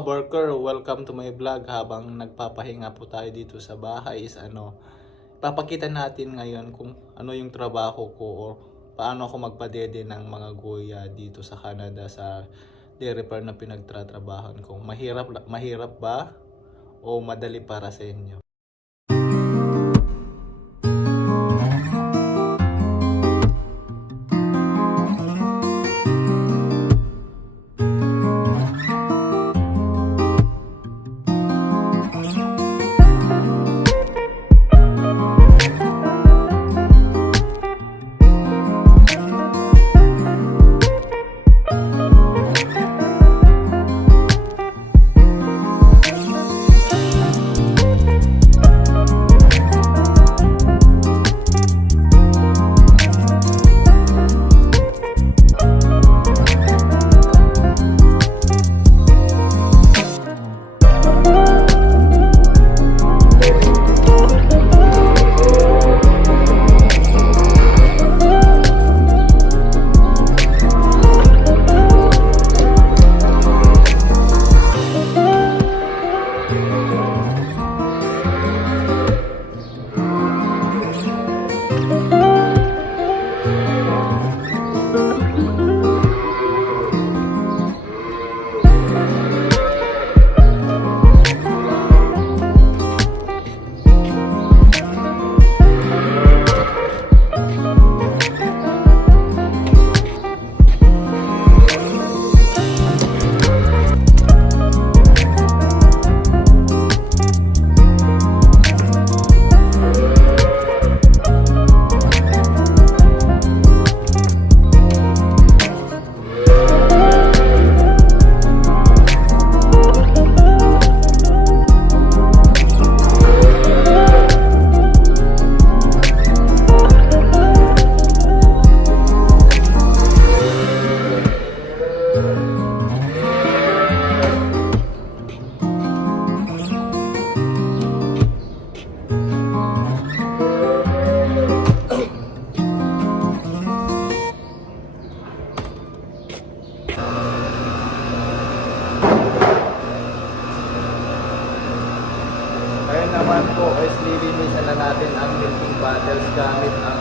ka-worker, welcome to my vlog. Habang nagpapahinga po tayo dito sa bahay is papakita natin ngayon kung ano yung trabaho ko o paano ako magpadede ng mga goya dito sa Canada sa dairy farm na pinagtatrabahan ko. Mahirap ba o madali para sa inyo? Ngayon naman po is lilinisan na natin ang milking bottles gamit ang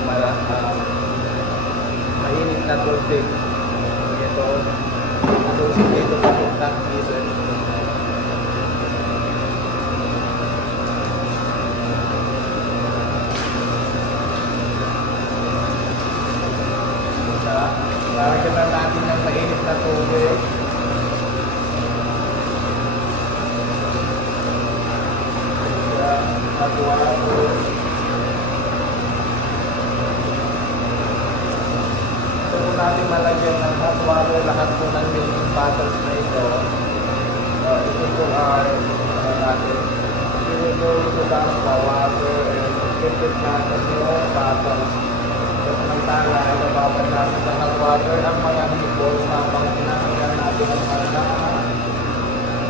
mainit na tubig. Ito, tusok dito papuntang diesel. Lalagyan na natin ng mainit na tubig. Hot water. Ito po natin malagyan ng hot water lahat po ng milking bottles na ito. Ito po ay natin. Ito lang sa water and kipit natin yung bottles. So samantala ay nababad natin sa hot water ang mga nipos na pang pinakagyan natin ang mga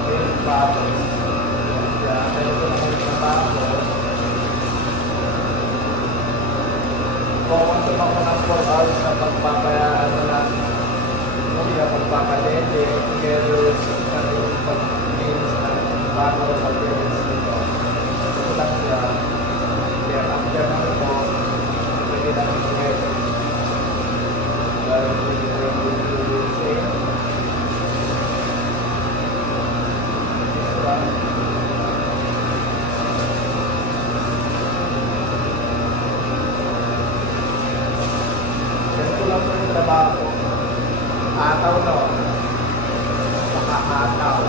milking bottles. Kaya ito naman sa bago. Kung ako ng 4 hours na pagpapayaan na pagpapadede, together with yung pag-means ng bago o pag-means nito. Ito lang siya. Kaya after ng ito, pwede na ng together. Dahil pwede na yung same. This one. Trabaho. Ataw no. Baka ataw.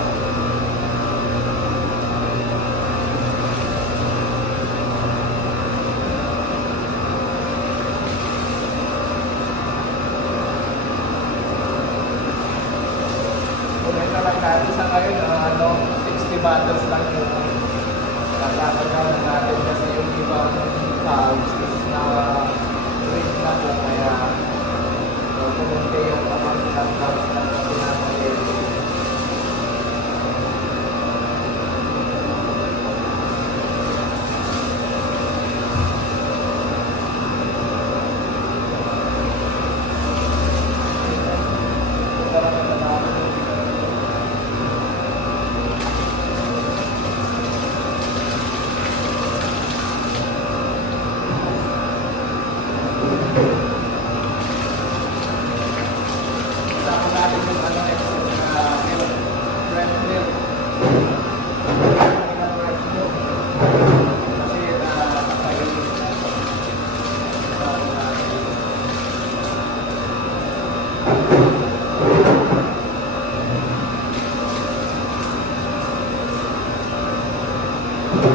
Lalo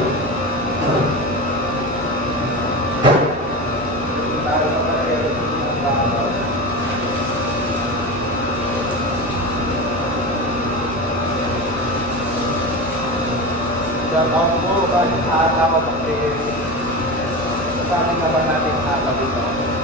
na pala yung babaw. Shout out po kahit hata ko pag paano na ba natin hata dito?